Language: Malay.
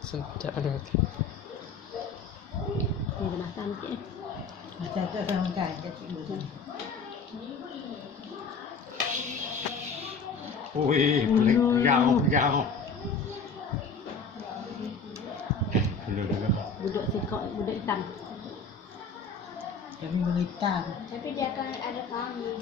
Sekejap ada. Ni dah makan sikit. Macam tu saya makan kat cikgu tu. Ui, pegang. Budak sekok, budak hitam. Kami berhitam. Tapi dia akan ada kami.